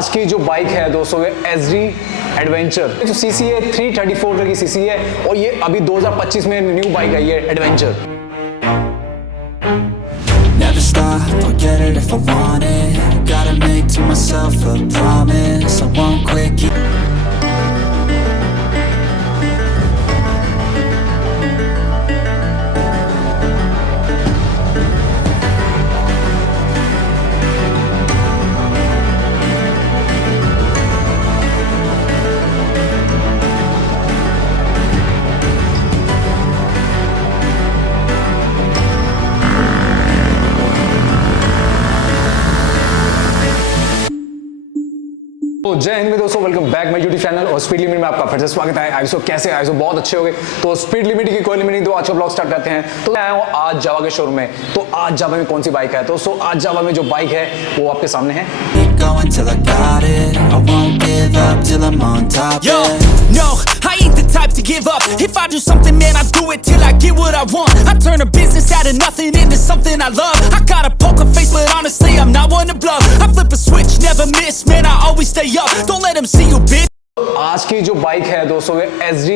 आज की जो बाइक है दोस्तों ये एसडी एडवेंचर जो सीसी है 334 की सीसी है और ये अभी 2025 में न्यू बाइक है ये adventure. Never stop, I'll get it if I want it. Gotta make to myself a promise. I won't quit. तो जय हिंद में दोस्तों, welcome back my YouTube channel और स्पीड लिमिट में आपका फिर से स्वागत है। आइसो कैसे आइसो बहुत अच्छे हो गए। तो स्पीड लिमिट की कोई लिमिट नहीं, तो आज का ब्लॉग स्टार्ट करते हैं। तो मैं आया हूँ आज जावा के शोरूम में। तो आज जावा में कौन सी बाइक है, तो आज जावा में जो बाइक है वो आपके सामने है। Going till I got it. I won't give up till I'm on top. Yo, no, I ain't the type to give up. If I do something, man, I do it till I get what I want. I turn a business out of nothing into something I love. I got a poker face, but honestly, I'm not one to bluff. I flip a switch, never miss, man, I always stay up. Don't let them see you, bitch. आज की जो bike है दोस्तों ये SD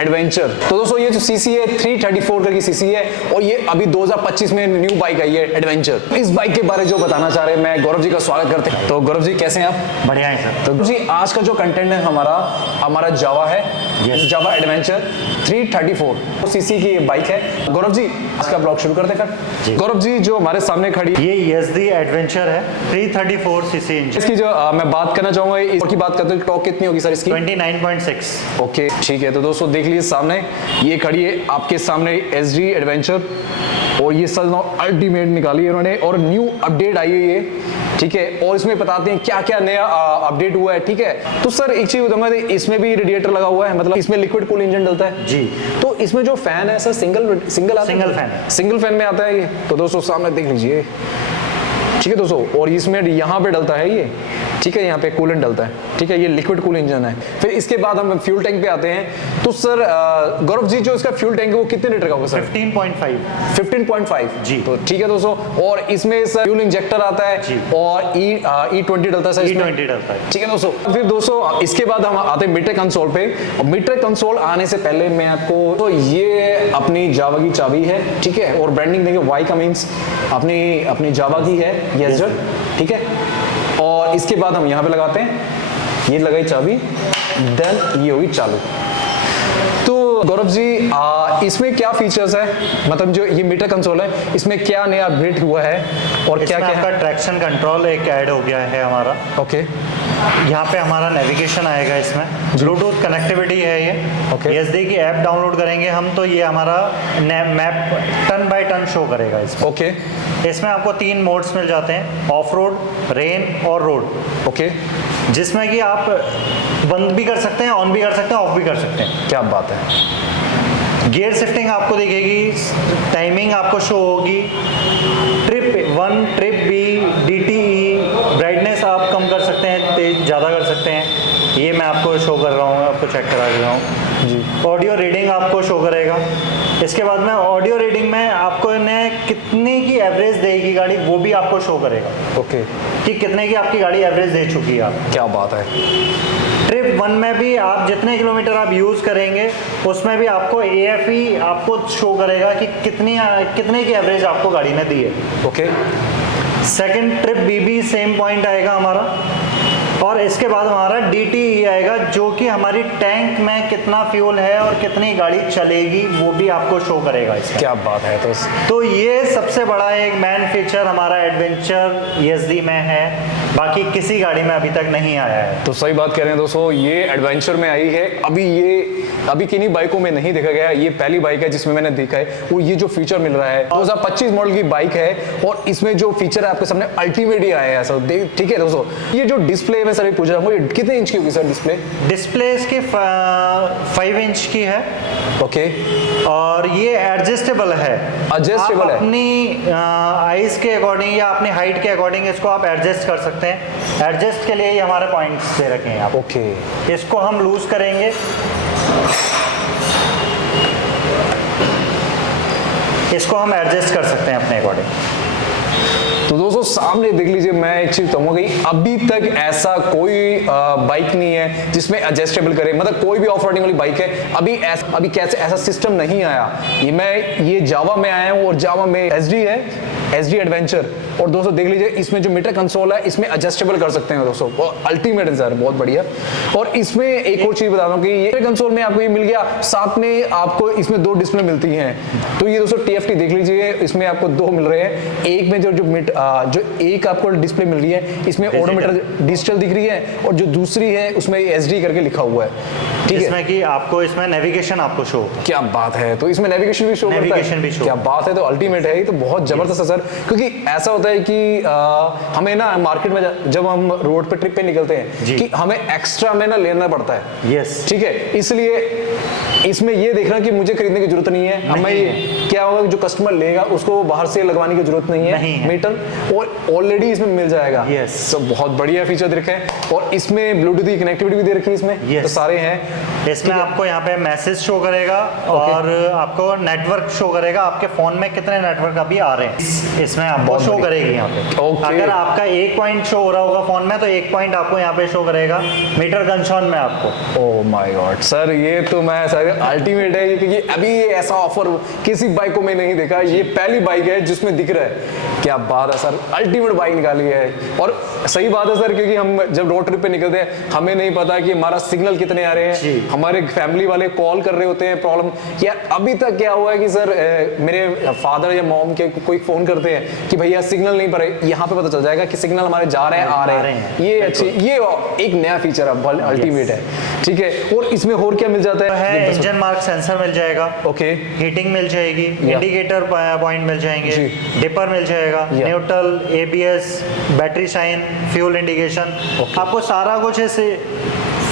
adventure. तो दोस्तों ये जो सीसी है 334 की सीसी है और ये अभी 2025 में न्यू बाइक है ये एडवेंचर। इस बाइक के बारे में जो बताना चाह रहे हैं, मैं गौरव जी का स्वागत करते हैं। तो गौरव जी कैसे हैं आप? बढ़िया है सर। तो जी आज का जो कंटेंट है हमारा जावा है, जावा एडवेंचर 334 सीसी की ये बाइक है। गौरव जी आज का ब्लॉग शुरू करते हैं। गौरव जी जो हमारे सामने खड़ी ये एसडी एडवेंचर है 334 सीसी इंजन। इसकी जो मैं बात करना चाहूंगा इसकी बात करते हैं, टॉर्क कितनी होगी सर इसकी? 29.6। ओके ठीक है। तो दोस्तों देख लीजिए सामने ये खड़ी है आपके सामने एसडी एडवेंचर और ये सर अल्टीमेट निकाली है उन्होंने और न्यू अपडेट आई है ये, ठीक है। और इसमें बताते हैं क्या क्या नया अपडेट हुआ है, ठीक है। तो सर एक चीज बताऊंगा, इसमें भी रेडिएटर लगा हुआ है, मतलब इसमें लिक्विड कूल इंजन डलता है जी। तो इसमें जो फैन है सर सिंगल सिंगल फैन में आता है ये। तो दोस्तों सामने देख लीजिए, ठीक है दोस्तों। और इसमें यहाँ पे डलता है ये, ठीक है, यहाँ पे कूलेंट डलता है, ठीक है। ये लिक्विड कूल इंजन है। फिर इसके बाद हम फ्यूल टैंक पे आते हैं। तो सर गौरव जी जो इसका फ्यूल टैंक है वो कितने लीटर का होगा सर? 15.5 जी। तो ठीक है दोस्तों। और इसमें सर फ्यूल इंजेक्टर आता है जी। और E20 डलता है सर इसमें। E20 डलता है, ठीक है दोस्तों। फिर दोस्तों इसके बाद हम आते हैं मीटर कंसोल पे। और मीटर कंसोल आने से पहले मैं आपको, तो ये अपनी जावा की चाबी है, ठीक है। और ब्रांडिंग देखिए वाई का मीन्स अपनी जावा की है, यस सर, ठीक है। और इसके बाद हम यहाँ पे लगाते हैं, ये लगाई चाबी, देन ये होगी चालू। तो गौरव जी इसमें क्या फीचर्स है, मतलब जो ये मीटर कंसोल है इसमें क्या नया अपडेट हुआ है और क्या क्या आपका ट्रैक्शन कंट्रोल एक ऐड हो गया है हमारा। ओके यहाँ पे हमारा नेविगेशन आएगा, इसमें ब्लूटूथ कनेक्टिविटी है ये। एसडी की ऐप डाउनलोड करेंगे हम तो ये हमारा map turn by turn show करेगा इसमें। ओके इसमें आपको 3 मोड्स मिल जाते हैं, ऑफ रोड, रेन और रोड। ओके जिसमें कि आप बंद भी कर सकते हैं, ऑन भी कर सकते हैं, ऑफ भी कर सकते हैं। क्या बात है। गियर शिफ्टिंग आपको दिखेगी, टाइमिंग आपको शो होगी, trip 1, trip B, DTE, brightness आप कम कर सकते हैं, तेज ज़्यादा कर सकते हैं। ये मैं आपको शो कर रहा हूँ, आपको चेक करा रहा हूँ जी। ऑडियो रीडिंग आपको शो करेगा। इसके बाद में ऑडियो रीडिंग में आपको ने कितने की एवरेज देगी गाड़ी वो भी आपको शो करेगा। ओके कि कितने की आपकी गाड़ी एवरेज दे चुकी है आप। क्या बात है। ट्रिप 1 में भी आप जितने किलोमीटर आप यूज़ करेंगे उसमें भी आपको AFE आपको शो करेगा कि कितने की एवरेज आपको गाड़ी ने दी है। Okay second trip BB same point आएगा हमारा। और इसके बाद हमारा DTE आएगा जो कि हमारी टैंक में कितना फ्यूल है और कितनी गाड़ी चलेगी वो भी आपको शो करेगा इसका। क्या बात है। तो ये सबसे बड़ा एक मेन फीचर हमारा एडवेंचर ESD में है, बाकी किसी गाड़ी में अभी तक नहीं आया है। तो सही बात कह रहे हैं दोस्तों, ये एडवेंचर में आई है। अभी किन्हीं बाइकों में नहीं देखा गया है, ये पहली बाइक है जिसमें मैंने देखा है वो ये जो फीचर मिल रहा है। 2025 मॉडल की बाइक है और इसमें जो फीचर है आपके सामने अल्टीमेट ही आया है सर, ठीक है दोस्तों। ये जो डिस्प्ले में सर पूछ रहा हूँ कितने इंच की होगी सर डिस्प्ले? डिस्प्ले इसकी 5 इंच की है। ओके और ये एडजस्टेबल है। एडजस्टेबल है, अपनी आइज के अकॉर्डिंग या अपनी हाइट के अकॉर्डिंग इसको आप एडजस्ट कर सकते हैं। एडजस्ट के लिए ये हमारे पॉइंट्स दे रखे हैं आप। ओके इसको हम लूज करेंगे, इसको हम एडजस्ट कर सकते हैं अपने अकॉर्डिंग। तो दोस्तों सामने देख लीजिए, मैं एक चीज कहूंगा कि अभी तक ऐसा कोई बाइक नहीं है जिसमें एडजस्टेबल करे, मतलब कोई भी ऑफ रोडिंग वाली बाइक है अभी कैसे ऐसा सिस्टम नहीं आया। ये जावा में आया हूँ और जावा में एसडी है, एसडी एडवेंचर। और दोस्तों देख लीजिए इसमें जो मीटर कंसोल है इसमें एडजस्टेबल कर सकते हैं दोस्तों, अल्टीमेट है सर, बहुत बढ़िया। और इसमें एक और चीज बता दूं कि ये कंसोल में आपको ये मिल गया, साथ में आपको इसमें 2 डिस्प्ले मिलती हैं। तो ये दोस्तों TFT देख लीजिए, इसमें आपको 2 मिल रहे हैं। एक में जो एक आपको डिस्प्ले मिल रही है इसमें ओडोमीटर डिजिटल दिख रही है, और जो दूसरी है उसमें SD करके लिखा हुआ है, ठीक है, इसमें कि आपको इसमें नेविगेशन आपको शो। क्या बात है, तो इसमें नेविगेशन भी शो करता है, नेविगेशन भी शो। क्या बात है, तो अल्टीमेट है, ये तो बहुत जबरदस्त है सर। क्योंकि ऐसा होता है कि हमें ना मार्केट में जब हम रोड पे ट्रिप पे निकलते हैं कि हमें एक्स्ट्रा में ना लेना पड़ता है, यस, ठीक है, इसलिए इसमें ये देखना कि मुझे खरीदने की जरूरत नहीं है। हमें क्या होगा, जो कस्टमर लेगा उसको बाहर से लगवाने की जरूरत नहीं है, मीटर और ऑलरेडी इसमें मिल जाएगा। यस, तो बहुत बढ़िया फीचर दे रखे हैं। और इसमें ब्लूटूथ की कनेक्टिविटी भी दे रखी है इसमें, तो सारे हैं। इसमें आपको यहाँ पे मैसेज शो करेगा और आपको नेटवर्क शो करेगा, आपके फोन में कितने नेटवर्क अभी आ रहे हैं इसमें आपको शो करेगी यहाँ पे। अगर आपका 1 पॉइंट शो हो रहा होगा फोन में, तो 1 पॉइंट आपको यहाँ पे शो करेगा मीटर कंसोल में आपको। ओह माय गॉड सर, ये तो मैं सर अल्टीमेट है, क्योंकि अभी ऐसा ऑफर किसी बाइक को मैं नहीं देखा, ये पहली बाइक है जिसमें दिख रहा है। क्या बात है सर, अल्टीमेट बाइक निकाली है। और सही बात है सर, क्योंकि हम जब रोड ट्रिप पे निकलते हैं हमें नहीं पता कि हमारा सिग्नल कितने आ रहे हैं, हमारे फैमिली वाले कॉल कर रहे होते हैं, प्रॉब्लम या अभी तक क्या हुआ है कि सर मेरे फादर या मॉम के कोई फोन करते हैं कि भैया सिग्नल नहीं पड़े, यहाँ पे पता चल जाएगा कि सिग्नल हमारे जा रहे हैं, आ रहे हैं। ये अच्छी, ये एक नया फीचर है, अल्टीमेट है, ठीक है। और इसमें और क्या मिल जाता है, इंजन मार्क सेंसर मिल जाएगा, ओके, हीटिंग मिल जाएगी, इंडिकेटर पॉइंट मिल जाएंगे, डिपर मिल जाएगा, neutral, ABS, battery sign, fuel indication, आपको सारा कुछ ऐसे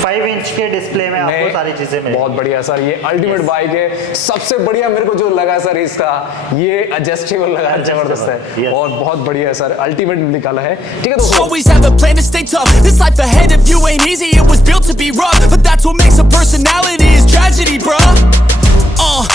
5 इंच के डिस्प्ले में आपको सारी चीजें मिलेंगी। बहुत बढ़िया सर, ये अल्टीमेट बाइक है। सबसे बढ़िया मेरे को जो लगा सर इसका, ये एडजस्टेबल लगा, जबरदस्त है और बहुत बढ़िया है सर, अल्टीमेट निकाला है, ठीक है दोस्तों। Always have a plan to stay tough. This life ahead of you ain't easy, it was built to be rough. But that's what makes a personality is tragedy, bruh.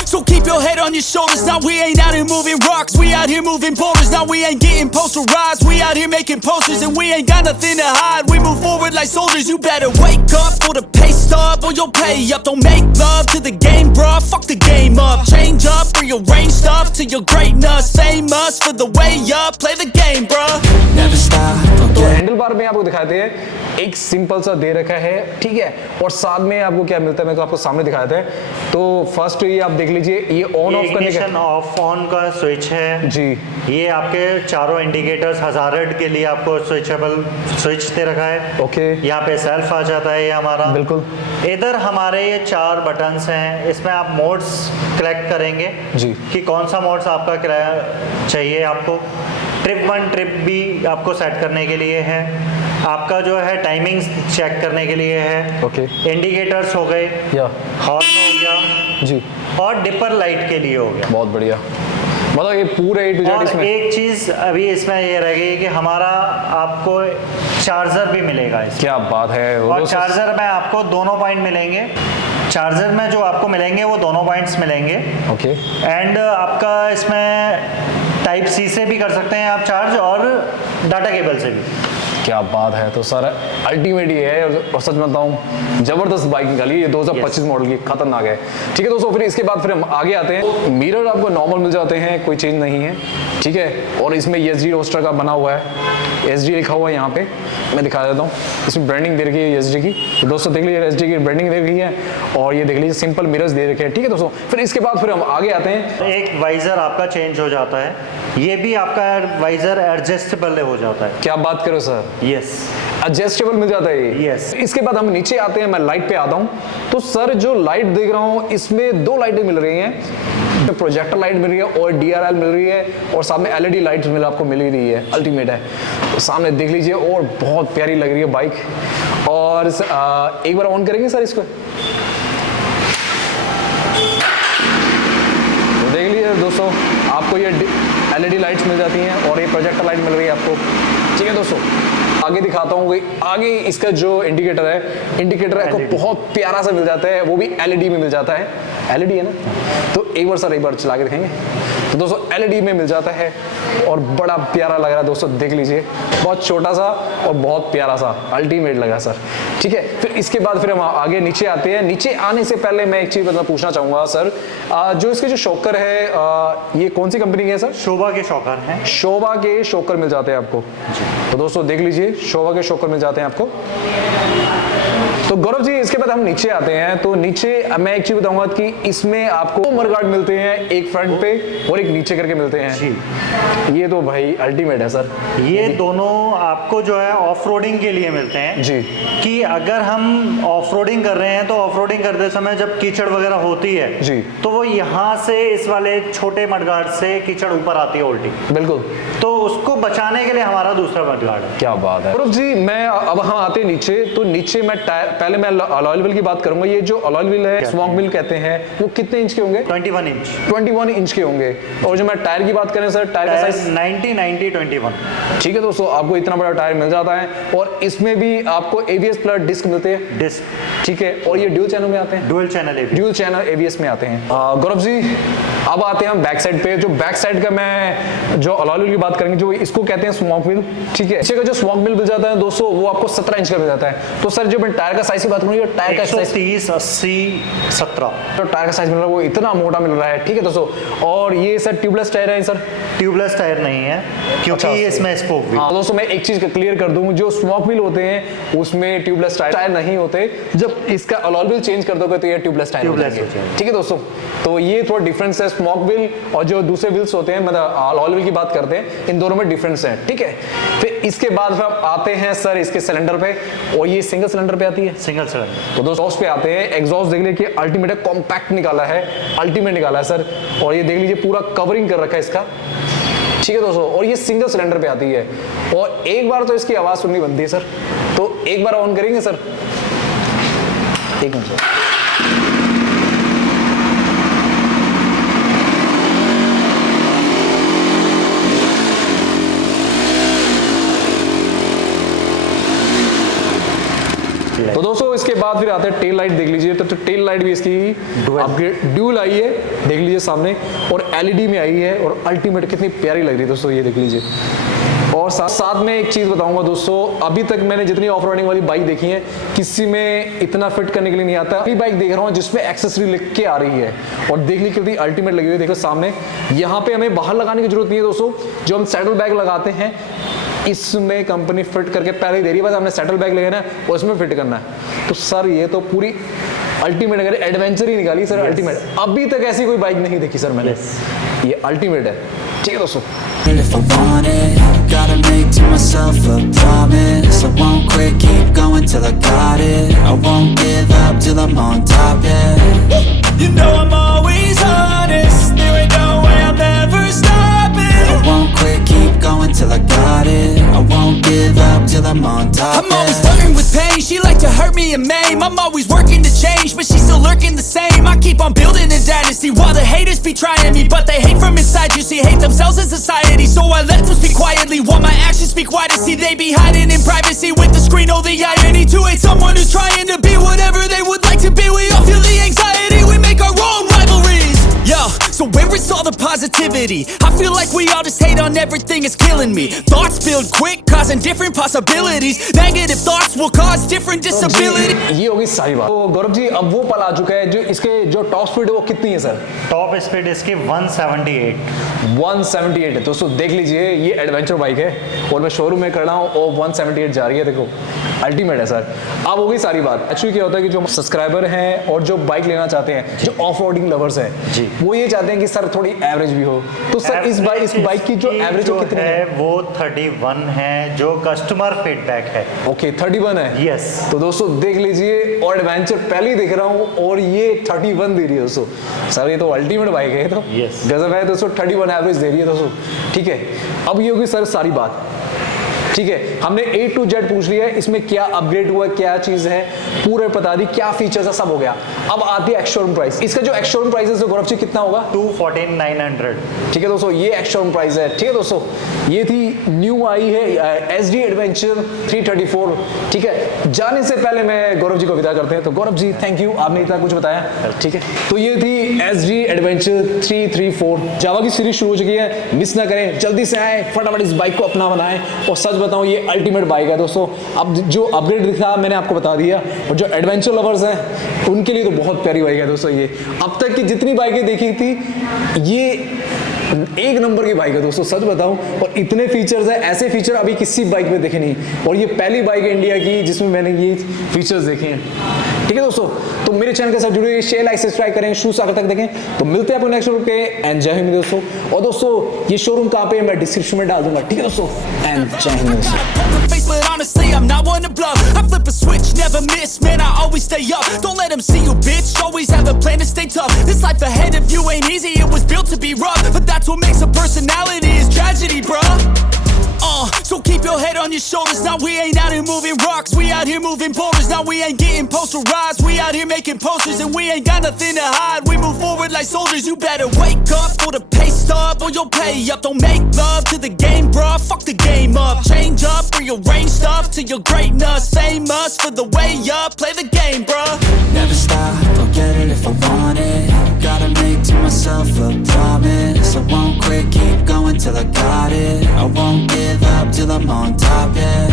So keep your head on your shoulders. Now we ain't out here moving rocks, we out here moving boulders. Now we ain't getting posterized, we out here making posters. And we ain't got nothing to hide, we move forward like soldiers. You better wake up for the pay stub or you'll pay up. Don't make love to the game, bruh, fuck the game up. Change up, rearrange stuff to your greatness. Famous for the way up, play the game, bruh. Never stop, don't तो get handle bar में आपको दिखाते हैं, एक simple सा दे रखा है, ठीक है। और साथ में आपको क्या मिलता है मैं तो आपको सामने दिखाते हैं। तो फर्स्ट ये आप देख लीजिए, ये ऑन ऑफ करने का ऑफ ऑन का स्विच है जी। ये आपके चारों इंडिकेटर्स हजार्ड के लिए आपको स्विचेबल स्विच दे रखा है, ओके। यहाँ पे सेल्फ आ जाता है ये हमारा, बिल्कुल। इधर हमारे ये 4 बटन्स हैं, इसमें आप मोड्स कलेक्ट करेंगे जी कि कौन सा मोड्स आपका चाहिए आपको। ट्रिप 1 ट्रिप B आपको सेट करने के लिए है, आपका जो है टाइमिंग चेक करने के लिए है, ओके। इंडिकेटर्स हो गए, या हॉर्न हो गया जी, और डिपर लाइट के लिए हो गया। बहुत बढ़िया, मतलब ये पूरे A to Z और इसमें। एक चीज अभी इसमें ये रह गई कि हमारा आपको चार्जर भी मिलेगा इसमें। क्या बात है। और चार्जर में आपको दोनों पॉइंट मिलेंगे, चार्जर में जो आपको मिलेंगे वो दोनों पॉइंट्स मिलेंगे, ओके। एंड आपका इसमें टाइप C से भी कर सकते हैं आप चार्ज और डाटा केबल से भी। क्या बात है। तो सर अल्टीमेट ये है, और सच में बताऊं जबरदस्त बाइक निकाली ये 2025 मॉडल की, खतरनाक है। ठीक है दोस्तों, फिर इसके बाद फिर हम आगे आते हैं। मिरर आपको नॉर्मल मिल जाते हैं, कोई चेंज नहीं है, ठीक है। और इसमें SD रोस्टर का बना हुआ है, SD लिखा हुआ है यहाँ पे, मैं दिखा देता हूँ। इसमें ब्रांडिंग दे रखी है SD की, तो दोस्तों देख लीजिए SD की ब्रांडिंग दे रखी है, और ये देख लीजिए सिंपल मिरर्स दे रखे हैं, ठीक है दोस्तों। फिर इसके बाद फिर हम आगे आते हैं। एक वाइजर आपका चेंज हो जाता है, ये भी आपका वाइजर एडजस्टेबल हो जाता है। क्या बात करो सर, यस, एडजस्टेबल मिल जाता है ये। Yes. इसके बाद हम नीचे आते हैं, मैं लाइट पे आता हूँ। तो सर जो लाइट देख रहा हूँ इसमें 2 लाइटें मिल रही हैं, प्रोजेक्टर लाइट मिल रही है और DRL मिल रही है, और सामने LED लाइट आपको मिल ही रही है, अल्टीमेट है। तो सामने देख लीजिए, और बहुत प्यारी लग रही है बाइक। और एक बार ऑन करेंगे सर इसको, तो देख लीजिए दोस्तों, आपको ये LED लाइट्स मिल जाती हैं और ये प्रोजेक्टर लाइट मिल रही है आपको, ठीक है दोस्तों। आगे दिखाता हूँ कि आगे इसका जो इंडिकेटर है आपको बहुत प्यारा सा मिल जाता है, वो भी LED में मिल जाता है। LED है ना, तो एक बार सर एक बार चला के दिखाएंगे। तो दोस्तों LED में मिल जाता है और बड़ा प्यारा लग रहा है दोस्तों, देख लीजिए, बहुत छोटा सा और बहुत प्यारा सा, अल्टीमेट लगा सर। ठीक है, फिर इसके बाद फिर हम आगे नीचे आते हैं। नीचे आने से पहले मैं एक चीज पूछना चाहूंगा सर, जो इसके जो शॉकर है ये कौन सी कंपनी के है सर? शोभा के शॉकर हैं। शोभा के शॉकर मिल जाते हैं आपको। तो दोस्तों देख लीजिए, शोभा के शॉकर मिल जाते हैं आपको। तो गौरव जी, इसके बाद हम नीचे आते हैं। तो नीचे मैं एक चीज बताऊंगा कि इसमें आपको मडगार्ड मिलते हैं, एक फ्रंट पे और एक नीचे करके मिलते हैं जी। ये तो भाई अल्टीमेट है सर। ये दोनों आपको जो है ऑफ रोडिंग के लिए मिलते हैं जी। कि अगर हम ऑफ रोडिंग कर रहे हैं तो ऑफ रोडिंग करते समय जब कीचड़ वगैरह होती है जी, तो वो यहाँ से इस वाले छोटे मडगार्ड से कीचड़ ऊपर आती है उल्टी, बिल्कुल, तो उसको बचाने के लिए हमारा दूसरा मडगार्ड है। क्या बात है गौरव जी। मैं अब हम आते हैं नीचे। तो नीचे मैं पहले मैं अलॉय व्हील की बात करूंगा। ये जो अलॉय व्हील है, स्मोक व्हील कहते हैं, वो कितने इंच के होंगे? 21 इंच। 21 इंच के होंगे। और जो मैं टायर की बात करें सर, टायर का साइज 90-90-21। ठीक है दोस्तों, आपको इतना बड़ा टायर मिल जाता है और इसमें भी आपको ABS प्लस डिस्क मिलते हैं। डिस्क, ठीक है, और ये ड्यूल चैनल में आते हैं, dual channel ABS। Dual channel ABS में आते हैं। गौरव जी, अब आते हैं हम बैक साइड पे। जो बैक साइड का मैं जो अलॉय व्हील की बात करेंगे, जो इसको कहते हैं स्मोक व्हील। ठीक है, इसका जो स्मोक व्हील मिल जाता है दोस्तों, वो आपको 17 इंच का मिल जाता है। तो सर जो मैं टायर का साइज की बात करूँ, टायर का साइज 130, 80, 17 जो टायर का साइज मिल रहा है वो इतना मोटा मिल रहा है। ठीक है दोस्तों, और ये सर ट्यूबलेस टायर है सर? ट्यूबलेस टायर नहीं है क्योंकि ये इसमें स्पोक भी। हाँ दोस्तों, मैं एक चीज क्लियर कर दूं, जो स्मोक व्हील होते हैं उसमें ट्यूबलेस टायर नहीं होते। जब इसका अलॉय व्हील चेंज कर दोगे तो ये ट्यूबलेस टायर हो जाएंगे। ठीक है दोस्तों, तो ये थोड़ा डिफरेंस है स्मोक व्हील और जो दूसरे व्हील्स होते हैं, मतलब अलॉय व्हील की बात करते हैं, इन दोनों में डिफरेंस है। ठीक है, फिर इसके बाद फिर हम आते हैं सर इसके सिलेंडर पे, और ये सिंगल सिलेंडर पे आती है। Single cylinder. तो दोस्तों पे आते हैं। एग्जॉस्ट देख लीजिए कि अल्टीमेट है, कॉम्पैक्ट निकाला है, अल्टीमेट निकाला है सर। और ये देख लीजिए पूरा कवरिंग कर रखा है इसका। ठीक है दोस्तों, और ये सिंगल सिलेंडर पे आती है। और एक बार तो इसकी आवाज सुननी बनती है सर, तो एक बार ऑन करेंगे सर? एक मिनट सर। तो दोस्तों इसके बाद फिर आते हैं टेल लाइट। देख लीजिए, तो टेल लाइट भी इसकी अपग्रेड ड्यूल आई है, देख लीजिए सामने, और LED में आई है, और अल्टीमेट कितनी प्यारी लग रही है दोस्तों, ये देख लीजिए। और साथ में एक चीज बताऊंगा दोस्तों, अभी तक मैंने जितनी ऑफ रोडिंग वाली बाइक देखी है, किसी में इतना फिट करने के लिए नहीं आता। अभी बाइक देख रहा हूँ जिसमें एक्सेसरी लिख के आ रही है, और देख ली कितनी अल्टीमेट लगी हुई है। देखो सामने, यहाँ पे हमें बाहर लगाने की जरूरत नहीं है दोस्तों। जो हम सैडल बैग लगाते हैं, इसमें कंपनी फिट करके पहले ही दे रही है, बस हमने सैडल बैग लेना है और इसमें फिट करना है। तो सर ये तो पूरी अल्टीमेट, अगर एडवेंचर ही निकाली सर, अल्टीमेट। अभी तक ऐसी कोई बाइक नहीं देखी सर मैंने, ये अल्टीमेट है। ठीक है दोस्तों, If I want it, gotta make to myself a promise. I won't quit, keep going till I got it. I won't give up till I'm on top, yeah. You know I'm always honest. There ain't no way I'm ever stopping. I won't quit, keep going till I got it. I won't give up till I'm on top, I'm always yeah. flirting with pain. She like to hurt me and maim. I'm always working to change, but she's still lurking the same. I keep on building a dynasty while the haters be trying me, but they hate from inside. You see, hate themselves in society, so I let them speak quietly while my actions speak wider. See, they be hiding in privacy with the screen. Oh, the irony to hate someone who's trying to be whatever they would like to be. We all feel the anxiety. We make our own rivalries. Yo, so where is all the positivity? I feel like we all just hate on everything. It's killing me. Thoughts build quick, causing different possibilities. Negative thoughts will cause different disabilities. ये होगी सारी बात। तो गौरव जी, अब वो पल आ चुका है, जो इसके जो टॉप स्पीड है वो कितनी है सर? टॉप स्पीड इसकी 178। 178 है दोस्तों, देख लीजिए, ये एडवेंचर बाइक है और मैं शोरूम में कर रहा हूँ और 178 जा रही है। देखो अल्टीमेट है सर। अब होगी सारी बात। एक्चुअली क्या होता है कि जो सब्सक्राइबर हैं और जो बाइक लेना चाहते हैं, जो ऑफ रोडिंग लवर्स हैं जी, वो ये चाहते हैं कि सर थोड़ी एवरेज भी हो। तो सर इस बाइक की जो एवरेज कितनी है? वो 31 है, जो कस्टमर फीडबैक है। ओके, 31 है। यस। तो दोस्तों देख लीजिए, और एडवेंचर पहले ही देख रहा हूँ और ये 31 दे रही है दोस्तों। सर ये तो अल्टीमेट बाइक है, तो यस, गजब है दोस्तों। 31 एवरेज दे रही है दोस्तों। ठीक है, अब ये होगी सर सारी बात। ठीक है, हमने A to Z पूछ लिया है, इसमें क्या अपग्रेड हुआ, क्या चीज है पूरे बता दी, क्या फीचर्स है, सब हो गया। अब आती है एक्स शोरूम प्राइस। इसका जो एक्स शोरूम प्राइस है गौरव जी कितना होगा? 214,900। ठीक है दोस्तों, ये एक्स शोरूम प्राइस है। ठीक है दोस्तों, ये थी न्यू आई है SD एडवेंचर 334। ठीक है, जाने से पहले मैं गौरव जी को विदा करते हैं। तो गौरव जी थैंक यू, आपने इतना कुछ बताया। ठीक है, तो ये थी SD एडवेंचर 334। जावा की सीरीज शुरू हो चुकी है, मिस ना करें, जल्दी से आए, फटाफट इस बाइक को अपना बनाएं। और सच बताऊं ये अल्टीमेट बाइक है दोस्तों। अब जो अपग्रेड दिखा मैंने आपको बता दिया, और जो एडवेंचर लवर्स हैं उनके लिए तो बहुत प्यारी बाइक है दोस्तों। ये अब तक की जितनी बाइकें देखी थी ये एक नंबर की बाइक है दोस्तों, सच बताऊं। और इतने फीचर्स है, ऐसे फीचर अभी किसी बाइक में देखे नहीं, और ये पहली बाइक है इंडिया की जिसमें मैंने ये फीचर्स देखे हैं। ठीक है दोस्तों, तो मेरे चैनल के साथ जुड़े, शेयर लाइक सब्सक्राइब करें, शूज आकर तक देखें। तो मिलते हैं आपको नेक्स्ट शोरूम पे, एंड जय हिंद दोस्तों। और दोस्तों ये शोरूम कहाँ पे है मैं डिस्क्रिप्शन में डाल दूंगा। ठीक है दोस्तों, एंड जय हिंद दोस्तों। Poker face, but honestly, I'm not one to bluff. I flip a switch, never miss, man, I always stay up. Don't let them see you, bitch, always have a plan to stay tough. This life ahead of you ain't easy, it was built to be rough. But that's what makes a personality, is tragedy, bruh. So keep your head on your shoulders. Now we ain't out here moving rocks, we out here moving boulders. Now we ain't getting posterized, we out here making posters. And we ain't got nothing to hide, we move forward like soldiers. You better wake up for the pay stub, or you'll pay up. Don't make love to the game, bruh, fuck the game up. Change up, rearrange stuff to your greatness. Famous for the way up, play the game, bruh. Never stop, I'll get it if I want it. Gotta make to myself a promise. I won't quit, keep going till I got it. I won't give up till I'm on top, yeah.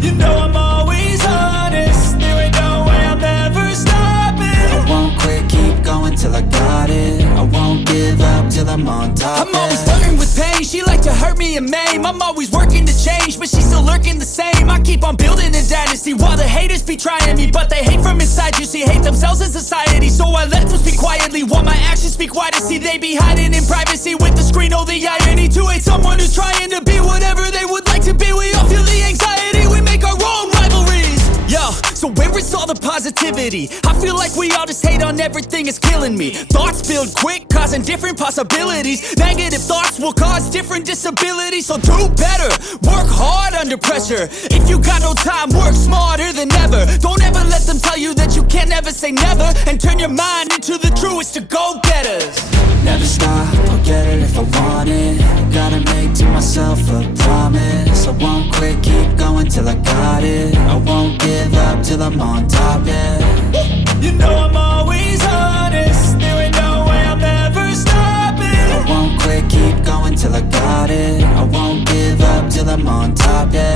You know I'm always honest, there ain't no way I'm ever stopping. I won't quit, keep going till I got it. I won't give up till I'm on top, I'm always yeah. flirting with pain, she like to hurt me and maim. I'm always working to change, but she's still lurking the same. I keep on building a dynasty while the haters be trying me. But they hate from inside, you see, hate themselves in society. So I let them speak quietly while my actions speak wider. See, they be hiding in privacy with the screen, oh the irony. To hate someone who's trying to be whatever they would like to be. We all feel the anxiety, we make our own rivalries. Yo, so where is all the positivity? I feel like we all just hate on everything, it's killing me. Thoughts build quick, causing different possibilities. Negative thoughts will cause different disabilities. So do better, work hard under pressure. If you got no time, work smarter than ever. Don't ever let them tell you that you can't never say never. And turn your mind into the truest of go-getters. Never stop, I'll get it if I want it. Gotta make to myself a promise. I won't quit, keep going till I got it. I won't give up till I'm on top, yeah. You know I'm always honest, there ain't no way I'm ever stopping. I won't quit, keep going till I got it. I won't give up till I'm on top, yeah.